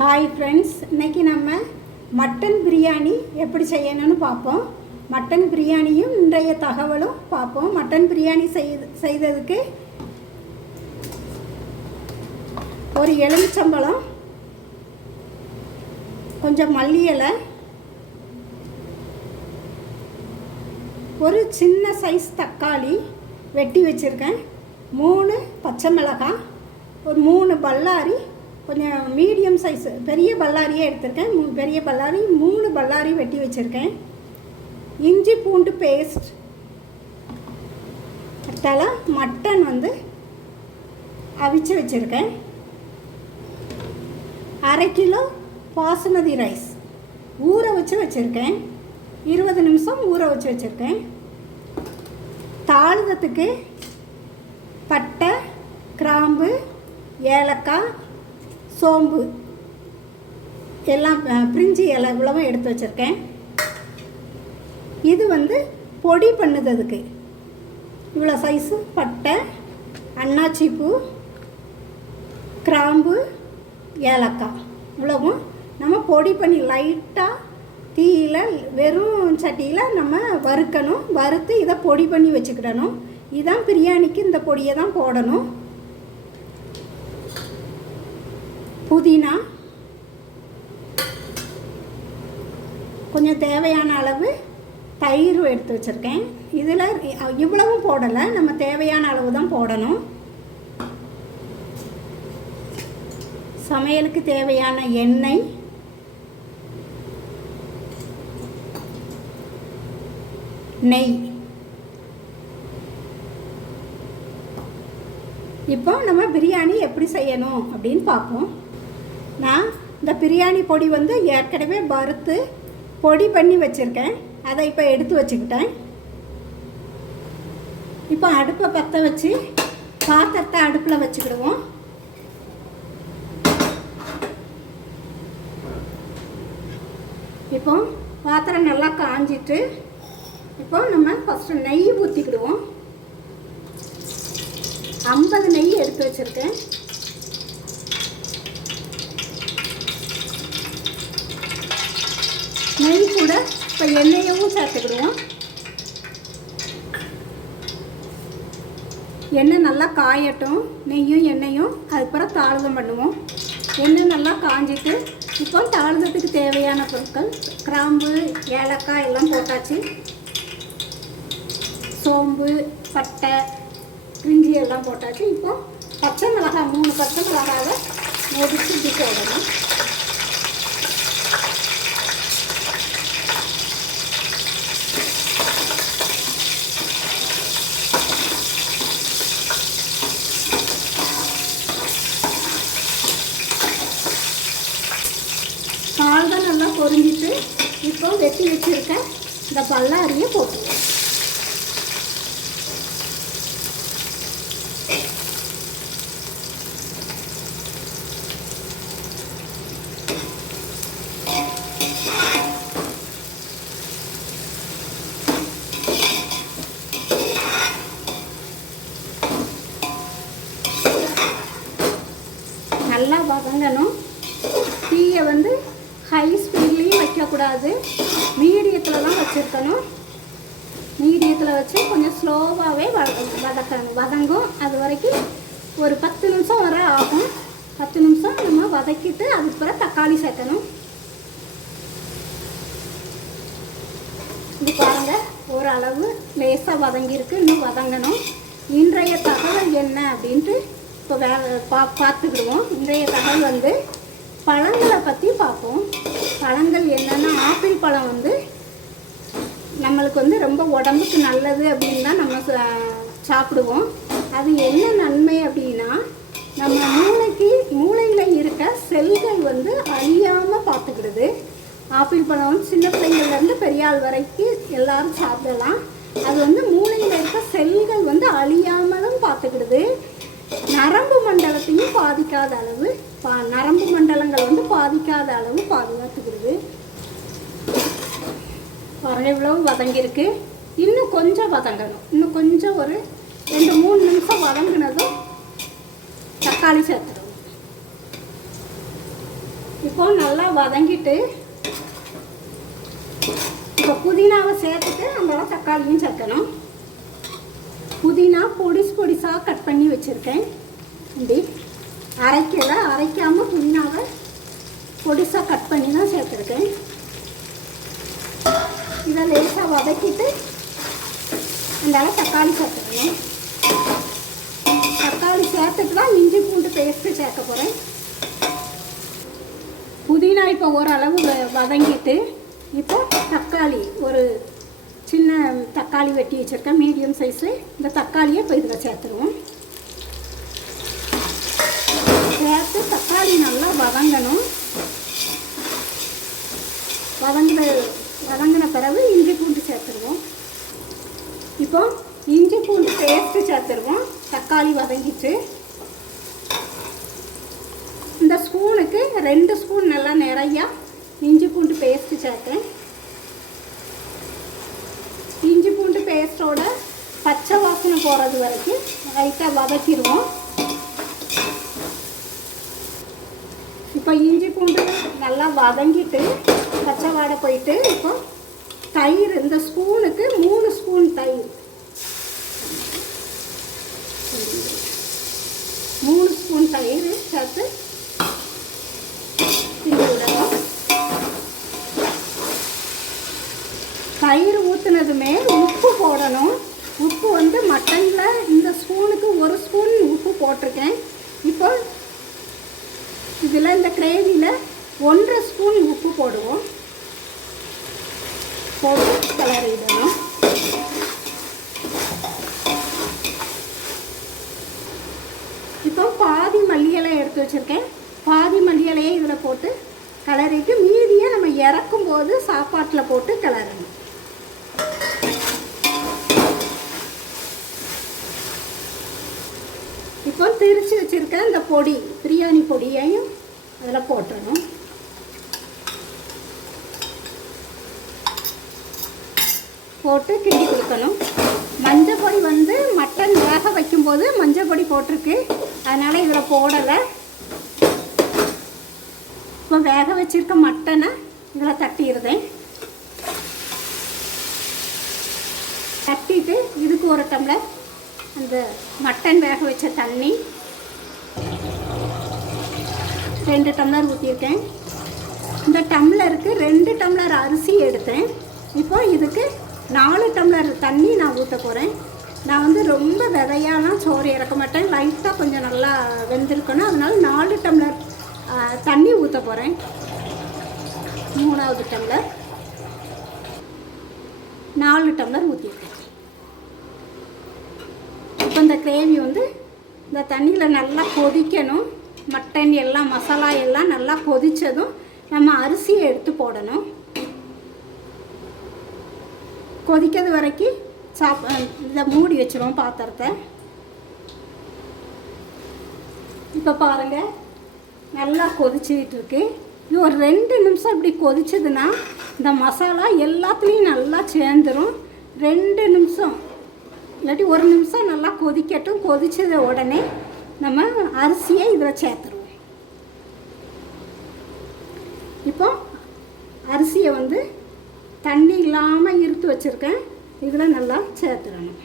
Hi friends, இன்றைக்கி நம்ம mutton biryani எப்படி செய்யணும்னு பார்ப்போம். மட்டன் பிரியாணியும் இன்றைய தகவலும் பார்ப்போம். மட்டன் பிரியாணி செய்ததுக்கு ஒரு எலுமிச்சம்பழம், கொஞ்சம் மல்லி இலை, ஒரு சின்ன சைஸ் தக்காளி வெட்டி வச்சுருக்கேன், 3 பச்சை மிளகாய், ஒரு 3 பல்லாரி, கொஞ்சம் மீடியம் சைஸ் பெரிய பல்லாரியே எடுத்திருக்கேன், பெரிய பல்லாரி 3 பல்லாரி வெட்டி வச்சுருக்கேன், இஞ்சி பூண்டு பேஸ்ட். அடுத்தால மட்டன் அவிச்சு வச்சுருக்கேன், 1/2 கிலோ பாசுமதி ரைஸ் ஊற வச்சுருக்கேன், 20 நிமிஷம் ஊற வச்சுருக்கேன். தாளிதத்துக்கு பட்டை, கிராம்பு, ஏலக்காய், சோம்பு எல்லாம் பிரிஞ்சி இலை இவ்வளவும் எடுத்து வச்சுருக்கேன். இது பொடி பண்ணுறதுக்கு இவ்வளோ சைஸு பட்டை, அன்னாச்சி பூ, கிராம்பு, ஏலக்காய் இவ்வளவும் நம்ம பொடி பண்ணி லைட்டாக தீயில் வெறும் சட்டியில் நம்ம வறுக்கணும். வறுத்து இதை பொடி பண்ணி வச்சுக்கிடணும். இதுதான் பிரியாணிக்கு இந்த பொடியை தான் போடணும். புதினா, கொஞ்சம் தேவையான அளவு தயிர் எடுத்து வச்சுருக்கேன். இதில் இவ்வளவும் போடலை, நம்ம தேவையான அளவு தான் போடணும். சமையலுக்கு தேவையான எண்ணெய், நெய். இப்போ நம்ம பிரியாணி எப்படி செய்யணும் அப்படின்னு பார்ப்போம். நான் இந்த பிரியாணி பொடி ஏற்கனவே வறுத்து பொடி பண்ணி வச்சுருக்கேன். அதை இப்போ எடுத்து வச்சுக்கிட்டேன். இப்போ அடுப்பை பற்ற வச்சு பாத்திரத்தை அடுப்பில் வச்சுக்கிடுவோம். இப்போ பாத்திரம் நல்லா காஞ்சிட்டு இப்போ நம்ம ஃபஸ்ட்டு நெய் ஊற்றிக்கிடுவோம். 50 நெய் எடுத்து வச்சுருக்கேன். நெய் கூட இப்போ எண்ணெயவும் சேர்த்துக்கிடுவோம். எண்ணெய் நல்லா காயட்டும், நெய்யும் எண்ணெயும். அதுக்கப்புறம் தாளிதம் பண்ணுவோம். எண்ணெய் நல்லா காஞ்சிட்டு இப்போ தாளிதத்துக்கு தேவையான பொருட்கள் கிராம்பு, ஏலக்காய் எல்லாம் போட்டாச்சு. சோம்பு, பட்டை, இஞ்சி எல்லாம் போட்டாச்சு. இப்போ பச்சை மிளகாய் 3 பச்சை மிளகாவை நொடிச்சு இப்படி போடணும். பால் தான் நல்லா பொரிஞ்சிட்டு இப்போ வெட்டி வச்சுருக்க இந்த பல்லாரியை போட்டுருவோம். நல்லா வதங்கணும். தீயை ஹை ஸ்பீட்லேயும் வைக்கக்கூடாது, மீடியத்தில் தான் வச்சுருக்கணும். மீடியத்தில் வச்சு கொஞ்சம் ஸ்லோவாகவே வதங்கும். அது வரைக்கும் ஒரு 10 நிமிஷம் வரை ஆகும். 10 நிமிஷம் நம்ம வதக்கிட்டு அதுக்கப்புறம் தக்காளி சேர்க்கணும். இது பாருங்கள், ஓரளவு லேசாக வதங்கியிருக்கு, இன்னும் வதங்கணும். இன்றைய தகவல் என்ன அப்படின்ட்டு இப்போ பார்த்துக்கிடுவோம். இன்றைய தகவல் பழங்களை பற்றி பார்ப்போம். பழங்கள் என்னென்னா, ஆப்பிள் பழம் நம்மளுக்கு ரொம்ப உடம்புக்கு நல்லது அப்படின்னு தான் நம்ம சாப்பிடுவோம். அது என்ன நன்மை அப்படின்னா, நம்ம மூளையில் இருக்க செல்கள் அழியாமல் பார்த்துக்கிடுது. ஆப்பிள் பழம் சின்ன பிள்ளைங்கள்லேருந்து பெரிய ஆள் வரைக்கும் எல்லோரும் சாப்பிடலாம். அது மூளையில் இருக்க செல்கள் அழியாமலும் பார்த்துக்கிடுது. நரம்பு மண்டலத்தையும் பாதிக்காத அளவு நரம்பு மண்டலங்கள் பாதிக்காத அளவு பாதுகாத்துக்கிறது. இவ்வளவு வதங்கியிருக்கு. இன்னும் கொஞ்சம் வதங்கணும். இன்னும் கொஞ்சம் ஒரு 2-3 நிமிஷம் வதங்கினதும் தக்காளி சேர்த்துடுவோம். இப்போ நல்லா வதங்கிட்டு இப்போ புதினாவை சேர்த்துட்டு அந்த தக்காளியும் சேர்க்கணும். புதினா பொடிசாக கட் பண்ணி வச்சுருக்கேன். இப்படி அரைக்காமல் புதினாவை பொடிசாக கட் பண்ணி தான் சேர்த்துருக்கேன். இதை லேசாக வதக்கிட்டு அந்த தக்காளி சேர்த்துக்கணும். தக்காளி சேர்த்துட்டு தான் இஞ்சி பூண்டு பேஸ்ட்டு சேர்க்க போகிறேன். புதினா இப்போ ஓரளவு வதங்கிட்டு இப்போ தக்காளி ஒரு சின்ன தக்காளி வெட்டி வச்சுருக்கேன் மீடியம் சைஸில். இந்த தக்காளியை இப்போ இதில் சேர்த்துருவோம். சேர்த்து தக்காளி நல்லா வதங்கணும். வதங்கின பிறகு இஞ்சி பூண்டு சேர்த்துருவோம். இப்போ இஞ்சி பூண்டு பேஸ்ட்டு சேர்த்துருவோம். தக்காளி வதங்கிட்டு இந்த ஸ்பூனுக்கு 2 ஸ்பூன் நல்லா நிறையா இஞ்சி பூண்டு பேஸ்ட்டு சேர்த்தேன். இஞ்சி பூண்டு பேஸ்ட்டோட பச்சை வாசனை போகிறது வரைக்கும் லைட்டாக வதக்கிடுவோம். இப்போ இஞ்சி பூண்டு நல்லா வதங்கிட்டு பச்சை வாடை போயிட்டு இப்போ தயிர் இந்த ஸ்பூனுக்கு 3 ஸ்பூன் தயிர், 3 ஸ்பூன் தயிர் சேர்த்து விடணும். தயிர் ஊற்றுனதுமே உப்பு போடணும். உப்பு வந்து மட்டனில் இந்த ஸ்பூனுக்கு 1 ஸ்பூன் உப்பு போட்டிருக்கேன். இப்போ இதில் இந்த கிரேவியில் 1.5 ஸ்பூன் உப்பு போடுவோம். போட்டு கிளறிடணும். இப்போ பாதி மல்லி இலை எடுத்து வச்சுருக்கேன். பாதி மல்லி இலையை இதில் போட்டு கிளறிட்டு மீதியை நம்ம இறக்கும்போது சாப்பாட்டில் போட்டு கிளறணும். இப்போ திரிச்சு வச்சுருக்க இந்த பொடி பிரியாணி பொடியையும் அதில் போட்டுடணும். போட்டு கிண்டி கொடுக்கணும். மஞ்சள் பொடி வந்து மட்டன் வேக வைக்கும்போது மஞ்சள் பொடி போட்டிருக்கு, அதனால் இதில் போடலை. இப்போ வேக வச்சுருக்க மட்டனை இதில் தட்டிடுறேன். தட்டிட்டு இதுக்கு 1 டம்ளர் அந்த மட்டன் வேக வச்ச தண்ணி 2 டம்ளர் ஊற்றிருக்கேன். இந்த டம்ளருக்கு 2 டம்ளர் அரிசி எடுத்தேன். இப்போ இதுக்கு 4 டம்ளர் தண்ணி நான் ஊற்ற போகிறேன். நான் வந்து ரொம்ப விதையாலாம் சோறு இறக்க மாட்டேன். லைட்டாக கொஞ்சம் நல்லா வெந்திருக்கணும். அதனால 4 டம்ளர் தண்ணி ஊற்ற போகிறேன். 3வது டம்ளர் 4 டம்ளர் ஊற்றிருக்கேன். இப்போ இந்த கிரேவி வந்து இந்த தண்ணியில் நல்லா கொதிக்கணும். மட்டன் எல்லாம் மசாலா எல்லாம் நல்லா கொதித்ததும் நம்ம அரிசியை எடுத்து போடணும். கொதிக்கிறது வரைக்கும் இதை மூடி வச்சிருவோம் பாத்திரத்தை. இப்போ பாருங்கள் நல்லா கொதிச்சுக்கிட்டு இருக்கு. இது ஒரு 2 நிமிஷம் இப்படி கொதிச்சதுன்னா இந்த மசாலா எல்லாத்துலேயும் நல்லா சேர்ந்துடும். 2 நிமிஷம் இல்லாட்டி 1 நிமிஷம் நல்லா கொதிக்கட்டும். கொதிச்சத உடனே நம்ம அரிசியை இதில் சேர்த்துருவோம். இப்போ அரிசியை வந்து தண்ணி இல்லாமல் இருத்து வச்சுருக்கேன். இதில் நல்லா சேர்த்துடணும்.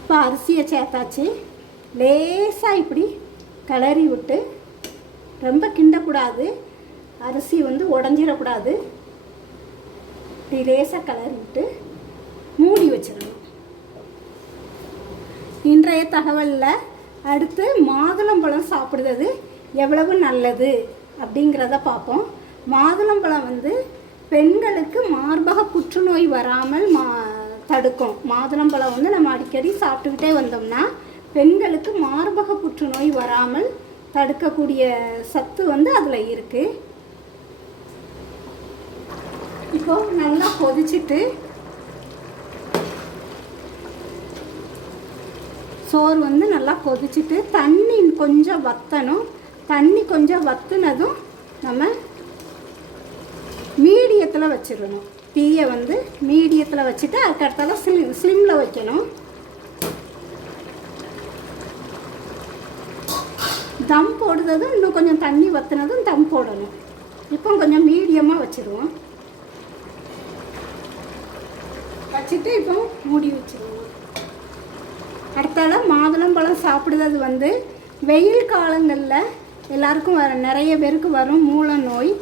இப்போ அரிசியை சேர்த்தாச்சு. லேசாக இப்படி கிளறி விட்டு, ரொம்ப கிண்டக்கூடாது, அரிசி வந்து உடஞ்சிடக்கூடாது. இப்படி லேசாக கிளறி விட்டு மூடி வச்சிடணும். இன்றைய தகவலில் அடுத்து மாதுளம்பழம் சாப்பிடுறது எவ்வளவு நல்லது அப்படிங்கிறத பார்ப்போம். மாதுளம்பழம் வந்து பெண்களுக்கு மார்பக புற்றுநோய் வராமல் தடுக்கும். மாதுளம்பழம் வந்து நம்ம அடிக்கடி சாப்பிட்டுக்கிட்டே வந்தோம்னா பெண்களுக்கு மார்பக புற்றுநோய் வராமல் தடுக்கக்கூடிய சத்து வந்து அதில் இருக்குது. இப்போ நல்லா கொதிச்சுட்டு சோறு வந்து நல்லா கொதிச்சுட்டு தண்ணி கொஞ்சம் வற்றணும். தண்ணி கொஞ்சம் வற்றுனதும் நம்ம மீடியத்தில் வச்சிடணும். தீயை வந்து மீடியத்தில் வச்சுட்டு அதுக்கடுத்தால ஸ்லிம்மில் வைக்கணும். தம் போடுறதும் இன்னும் கொஞ்சம் தண்ணி வற்றினதும் தம் போடணும். இப்போ கொஞ்சம் மீடியமாக வச்சுருவோம். வச்சுட்டு இப்போ மூடி வச்சுருவோம். அடுத்தால மாதுளம்பழம் சாப்பிடுறது வந்து வெயில் காலங்களில் எல்லாருக்கும் நிறைய பேருக்கு வரும் மூல நோய்.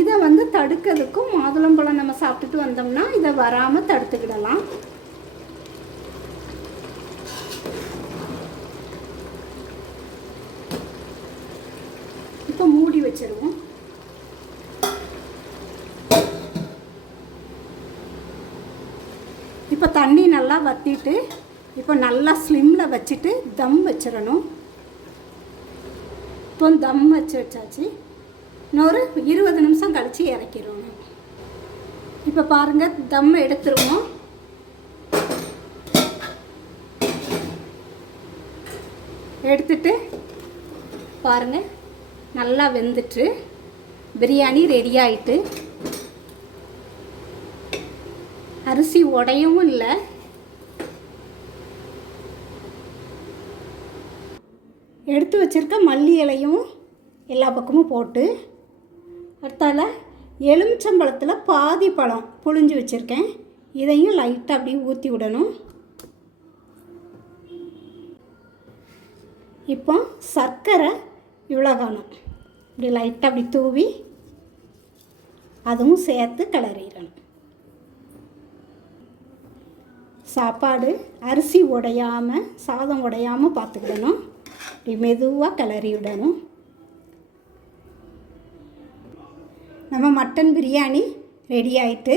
இதை வந்து தடுக்கிறதுக்கும் மாதுளம்பழம் நம்ம சாப்பிட்டுட்டு வந்தோம்னா இதை வராமல் தடுத்துக்கிடலாம். இப்போ மூடி வச்சிருவோம். இப்போ தண்ணி நல்லா வற்றிட்டு இப்போ நல்லா ஸ்லிம்மில் வச்சுட்டு தம் வச்சிடணும். இப்போ தம் வச்சாச்சு. இன்னொரு 20 நிமிஷம் கழித்து இறக்கிடுவோம். இப்போ பாருங்கள், தம் எடுத்துருவோம். எடுத்துட்டு பாருங்கள், நல்லா வெந்துட்டு பிரியாணி ரெடி ஆகிட்டு. அரிசி உடையவும் இல்லை. எடுத்து வச்சுருக்க மல்லி இலையும் எல்லா பக்கமும் போட்டு, அடுத்தால எலுமிச்சம்பழத்தில் பாதி பழம் புழிஞ்சு வச்சுருக்கேன். இதையும் லைட்டாக அப்படியே ஊற்றி விடணும். இப்போ சர்க்கரை இவ்வளோ காணும் இப்படி லைட்டாக அப்படி தூவி அதுவும் சேர்த்து கிளறிடணும். சாப்பாடு அரிசி உடையாமல் சாதம் உடையாமல் பார்த்துக்கிடணும். இப்படி மெதுவாக கிளறி விடணும். நம்ம மட்டன் பிரியாணி ரெடி ஆகிட்டு.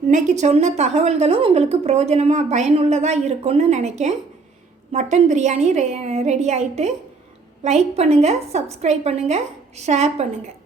இன்றைக்கி சொன்ன தகவல்களும் உங்களுக்கு பிரயோஜனமாக பயனுள்ளதாக இருக்கும்னு நினைக்கிறேன். மட்டன் பிரியாணி ரெடி ஆகிட்டு. லைக் பண்ணுங்கள், சப்ஸ்கிரைப் பண்ணுங்கள், ஷேர் பண்ணுங்கள்.